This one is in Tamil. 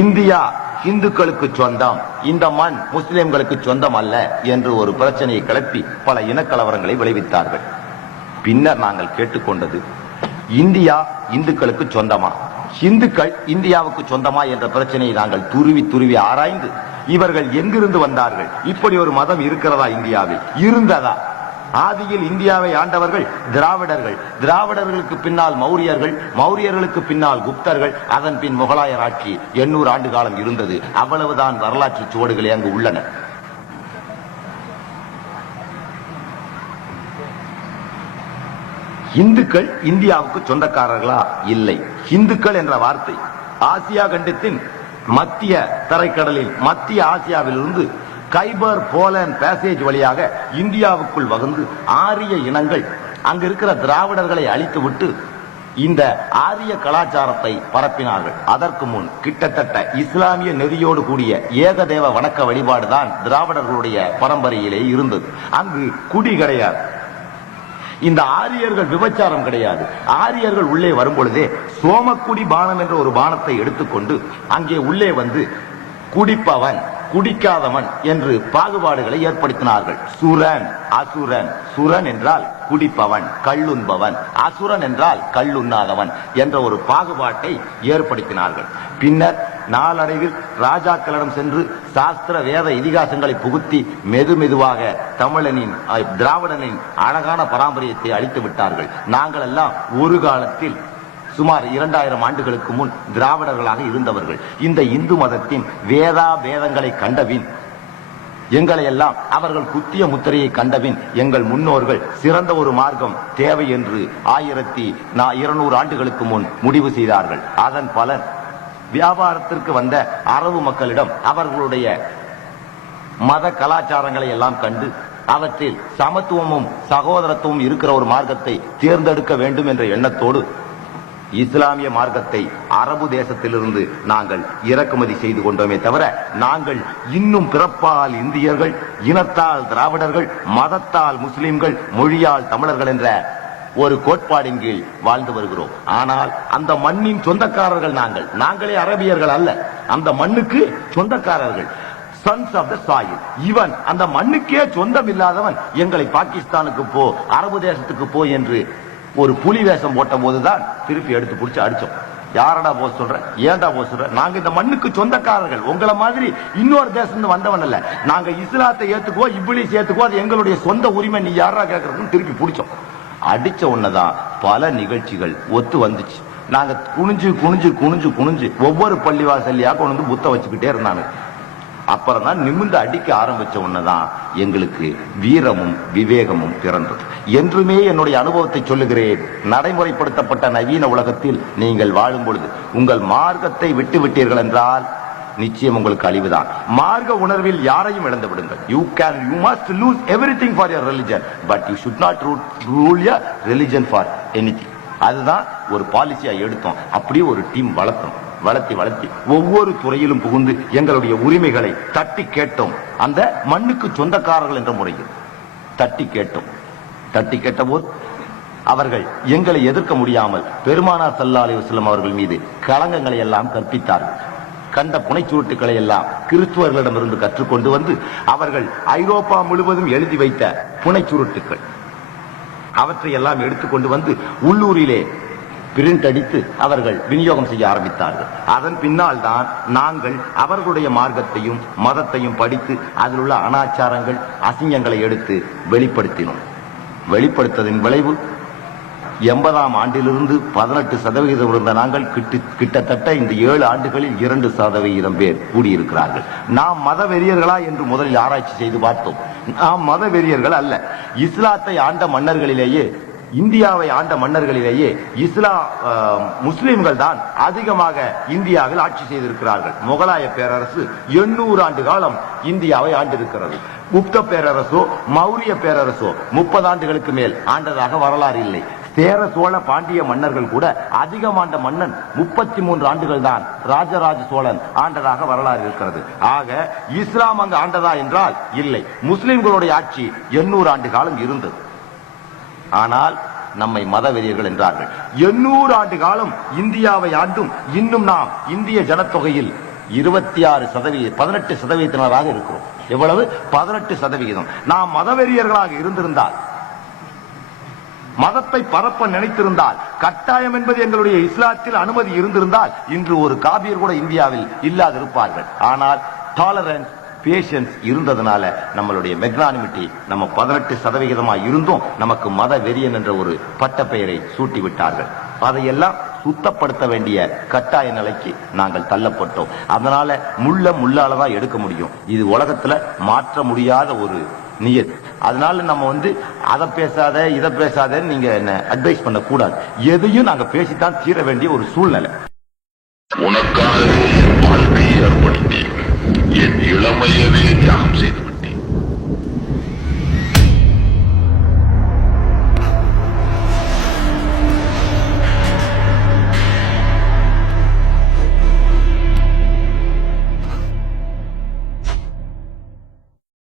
இந்தியா இந்துக்களுக்கு சொந்தம், இந்த மண் முஸ்லிம்களுக்கு சொந்தம் அல்ல என்று ஒரு பிரச்சனையை கிளப்பி பல இனக்கலவரங்களை விளைவித்தார்கள். பின்னர் நாங்கள் கேட்டுக்கொண்டது, இந்தியா இந்துக்களுக்கு சொந்தமா, இந்துக்கள் இந்தியாவுக்கு சொந்தமா என்ற பிரச்சனையை நாங்கள் துருவி துருவி ஆராய்ந்து இவர்கள் எங்கிருந்து வந்தார்கள், இப்படி ஒரு மதம் இருக்கிறதா இந்தியாவில், இருந்ததா? ஆதியில் இந்தியாவை ஆண்டவர்கள் திராவிடர்கள், திராவிடர்களுக்கு பின்னால் மௌரியர்கள், மௌரியர்களுக்கு பின்னால் குப்தர்கள், அதன் பின் முகலாயர் ஆட்சி 800 ஆண்டு காலம் இருந்தது. அவ்வளவுதான் வரலாற்று சுவடுகளே அங்கு உள்ளன. இந்துக்கள் இந்தியாவுக்கு சொந்தக்காரர்களா? இல்லை. இந்துக்கள் என்ற வார்த்தை ஆசியா கண்டத்தின் மத்திய தரைக்கடலில் மத்திய ஆசியாவிலிருந்து கைபர் போலன் பேசேஜ் வழியாக இந்தியாவுக்குள் வகுந்து ஆரிய இனங்கள் அங்கு இருக்கிற திராவிடர்களை அழித்துவிட்டு இந்த ஆரிய கலாச்சாரத்தை பரப்பினார்கள். அதற்கு முன் கிட்டத்தட்ட இஸ்லாமிய நெறியோடு கூடிய ஏகதேவ வணக்க வழிபாடுதான் திராவிடர்களுடைய பரம்பரையிலே இருந்தது. அங்கு குடி கிடையாது. இந்த ஆரியர்கள் விபச்சாரம் கிடையாது. ஆரியர்கள் உள்ளே வரும் பொழுதே சோமக்குடி பானம் என்ற ஒரு பானத்தை எடுத்துக்கொண்டு அங்கே உள்ளே வந்து குடிப்பவன் குடிக்காதவன் என்று பாகுபாடுகளை ஏற்படுத்தினார்கள். சுரன் அசுரன், சுரன் என்றால் குடிப்பவன் கள்ளுண்பவன், அசுரன் என்றால் கள்ளுண்ணாதவன் என்ற ஒரு பாகுபாட்டை ஏற்படுத்தினார்கள். பின்னர் நாளடைவில் ராஜாக்களிடம் சென்று சாஸ்திர வேத இதிகாசங்களை புகுத்தி மெதுவாக தமிழனின் திராவிடனின் அழகான பாரம்பரியத்தை அழித்து விட்டார்கள். நாங்கள் எல்லாம் ஒரு காலத்தில் சுமார் 2000 ஆண்டுகளுக்கு முன் திராவிடர்களாக இருந்தவர்கள். இந்த இந்து மதத்தின் வேதங்களை கண்டபின் எங்களை எல்லாம் அவர்கள் குத்திய முத்திரையை கண்டபின் எங்கள் முன்னோர்கள் சிறந்த ஒரு மார்க்கம் தேவை என்று 1200 ஆண்டுகளுக்கு முன் முடிவு செய்தார்கள். அதன் பலன் வியாபாரத்திற்கு வந்த அரபு மக்களிடம் அவர்களுடைய மத கலாச்சாரங்களை எல்லாம் கண்டு அவற்றில் சமத்துவமும் சகோதரத்துவமும் இருக்கிற ஒரு மார்க்கத்தை தேர்ந்தெடுக்க வேண்டும் என்ற எண்ணத்தோடு இஸ்லாமிய மார்க்கத்தை அரபு தேசத்திலிருந்து நாங்கள் இறக்குமதி செய்து கொண்டோமே தவிர நாங்கள் இன்னும் பிறப்பால் இந்தியர்கள், இனத்தால் திராவிடர்கள், மதத்தால் முஸ்லிம்கள், மொழியால் தமிழர்கள் என்ற ஒரு கோட்பாடின் கீழ் வாழ்ந்து வருகிறோம். ஆனால் அந்த மண்ணின் சொந்தக்காரர்கள் நாங்களே அரபியர்கள் அல்ல, அந்த மண்ணுக்கு சொந்தக்காரர்கள். Sons of the soil. இவன் அந்த மண்ணுக்கே சொந்தம் இல்லாதவன் எங்களை பாகிஸ்தானுக்கு போ, அரபு தேசத்துக்கு போ என்று ஒரு புலி வேஷம் போட்ட போதுதான் திருப்பி எடுத்து பிடிச்சு அடிச்சோம். யாரடா போக சொல்ற, ஏன்டா போக சொல்ற, நாங்க இந்த மண்ணுக்கு சொந்தக்காரர்கள், உங்களை மாதிரி இன்னொரு தேசம் வந்தவன் அல்ல, நாங்க இஸ்லாத்தை ஏத்துக்கோ இப்லீஸ் ஏத்துக்கோ, அது எங்களுடைய சொந்த உரிமை, நீ யாரா கேட்கறதுன்னு திருப்பி பிடிச்சோம். அடிச்ச உடனேதான் பல நிகழ்ச்சிகள் ஒத்து வந்துச்சு. நாங்க குனிஞ்சு குனிஞ்சு குனிஞ்சு குனிஞ்சு ஒவ்வொரு பள்ளிவாசல்லையா கொண்டு வந்து புத்த வச்சுக்கிட்டே இருந்தாங்க. அப்புறம் தான் நிமிர்ந்து அடிக்க ஆரம்பிச்ச உடனேதான் எங்களுக்கு வீரமும் விவேகமும் பிறந்தது. என்றுமே என்னுடைய அனுபவத்தை சொல்லுகிறேன். நடைமுறைப்படுத்தப்பட்ட நவீன உலகத்தில் நீங்கள் வாழும் பொழுது உங்கள் மார்க்கத்தை விட்டு விட்டீர்கள் என்றால் நிச்சயம் உங்களுக்கு அழிவுதான். மார்க்க உணர்வில் யாரையும் இழந்து விடுங்கள். You must lose everything for your religion, but you should not rule your religion for anything. அதுதான் ஒரு பாலிசியா எடுத்தோம். அப்படியே ஒரு டீம் வளர்த்தி ஒவ்வொரு துறையிலும் புகுந்து எங்களுடைய உரிமைகளை தட்டி கேட்டோம். அந்த மண்ணுக்கு சொந்தக்காரர்கள் என்ற முறையில் தட்டி கேட்ட போது அவர்கள் எங்களை எதிர்க்க முடியாமல் பெருமானார் ஸல்லல்லாஹு அலைஹி வஸல்லம் அவர்கள் மீது களங்கங்களை எல்லாம் கற்பித்தார்கள். கண்ட புனைச்சுருட்டுகளை எல்லாம் கிறிஸ்துவர்களிடமிருந்து கற்றுக்கொண்டு வந்து அவர்கள் ஐரோப்பா முழுவதும் எழுதி வைத்த புனைச்சுருட்டுகள் அவற்றை எல்லாம் எடுத்துக்கொண்டு வந்து உள்ளூரிலே பிரிண்ட் அடித்து அவர்கள் விநியோகம் செய்ய ஆரம்பித்தார்கள். அதன் பின்னால் தான் நாங்கள் அவர்களுடைய மார்க்கத்தையும் மதத்தையும் படித்து அதில் உள்ள அனாச்சாரங்கள் அசிங்கங்களை எடுத்து வெளிப்படுத்ததின் விளைவு 80ஆம் ஆண்டிலிருந்து 18% இருந்த நாங்கள் கிட்டத்தட்ட இந்த 7 ஆண்டுகளில் 2% பேர் கூடியிருக்கிறார்கள். நாம் மத வெறியர்களா என்று முதலில் ஆராய்ச்சி செய்து பார்த்தோம். நாம் மத வெறியர்கள் அல்ல. இஸ்லாத்தை ஆண்ட மன்னர்களிலேயே, இந்தியாவை ஆண்ட மன்னர்களிலேயே முஸ்லிம்கள் தான் அதிகமாக இந்தியாவில் ஆட்சி செய்திருக்கிறார்கள். முகலாய பேரரசு 800 ஆண்டு காலம் இந்தியாவை ஆண்டிருக்கிறது. குப்த பேரரசோ மௌரிய பேரரசோ 30 ஆண்டுகளுக்கு மேல் ஆண்டதாக வரலாறு இல்லை. சேர சோழ பாண்டிய மன்னர்கள் கூட அதிகம் ஆண்ட மன்னன் 33 ஆண்டுகள் தான் ராஜராஜ சோழன் ஆண்டதாக வரலாறு இருக்கிறது. ஆக இஸ்லாம் அங்கு ஆண்டதா என்றால் இல்லை. முஸ்லிம்களுடைய ஆட்சி 800 ஆண்டு காலம் இருந்தது. ஆனால் நம்மை மதவெறியர்கள் என்றார்கள். 800 ஆண்டு காலம் இந்தியாவை ஆண்டும் இன்னும் நாம் இந்திய ஜனத்தொகையில் 26%, 18% இருக்கிறோம். எவ்வளவு? 18%. நாம் மதவெறியர்களாக இருந்திருந்தால், மதத்தை பரப்ப நினைத்திருந்தால், கட்டாயம் என்பது எங்களுடைய இஸ்லாத்தில் அனுமதி இருந்திருந்தால், இன்று ஒரு காபியர் கூட இந்தியாவில் இல்லாதிருப்பார்கள். ஆனால் டாலரன்ஸ், பேஷன்ஸ் இருந்ததுனால நம்மளுடைய மெக்னானிமிட்டி, நம்ம 18% இருந்தும் நமக்கு மத வெறியன் என்ற ஒரு பட்ட பெயரை சூட்டி விட்டார்கள். அதையெல்லாம் சுத்தப்படுத்த வேண்டிய கட்டாய நிலைக்கு நாங்கள் தள்ளப்பட்டோம். அதனால முள்ளாலதான் எடுக்க முடியும். இது உலகத்துல மாற்ற முடியாத ஒரு நியத். அதனால நம்ம அதை பேசாத இதை பேசாத நீங்க என்ன அட்வைஸ் பண்ண கூடாது. எதையும் நாங்க பேசித்தான் தீர வேண்டிய ஒரு சூழ்நிலை. உனக்காகவே என் வாழ்க்கையை அர்ப்பணித்தேன். என் இளமையவே தியாகம் செய்தேன்.